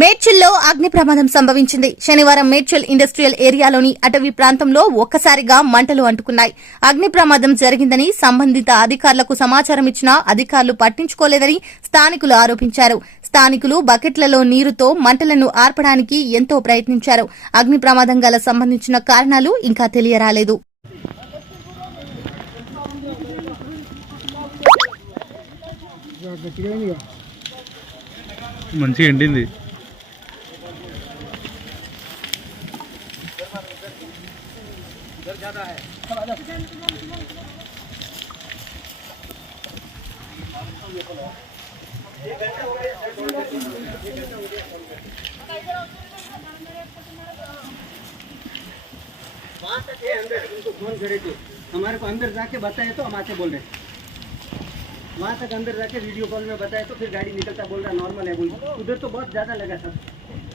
మేడ్చల్లో అగ్ని ప్రమాదం సంభవించింది. శనివారం మేడ్చల్ ఇండస్ట్రియల్ ఏరియాలోని అటవీ ప్రాంతంలో ఒక్కసారిగా మంటలు అంటుకున్నాయి. అగ్ని ప్రమాదం జరిగిందని సంబంధిత అధికారులకు సమాచారం ఇచ్చినా అధికారులు పట్టించుకోలేదని స్థానికులు ఆరోపించారు. స్థానికులు బకెట్లలో నీరుతో మంటలను ఆర్పడానికి ఎంతో ప్రయత్నించారు. అగ్ని ప్రమాదం గల సంబంధించిన కారణాలు ఇంకా తెలియరాలేదు. మంచిగా ఎండింది. वहाँ तक है अंदर उनको फ़ोन करे थे हमारे को अंदर जाके बताए तो हम आके बोल रहे वहाँ तक अंदर जाके वीडियो कॉल में बताए तो फिर गाड़ी निकलता बोल रहा नॉर्मल है बोल उधर तो बहुत ज़्यादा लगा था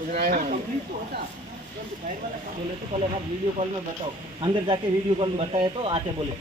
बोले तो कल आप वीडियो कॉल में बताओ अंदर जाके वीडियो कॉल में बताए तो आके बोले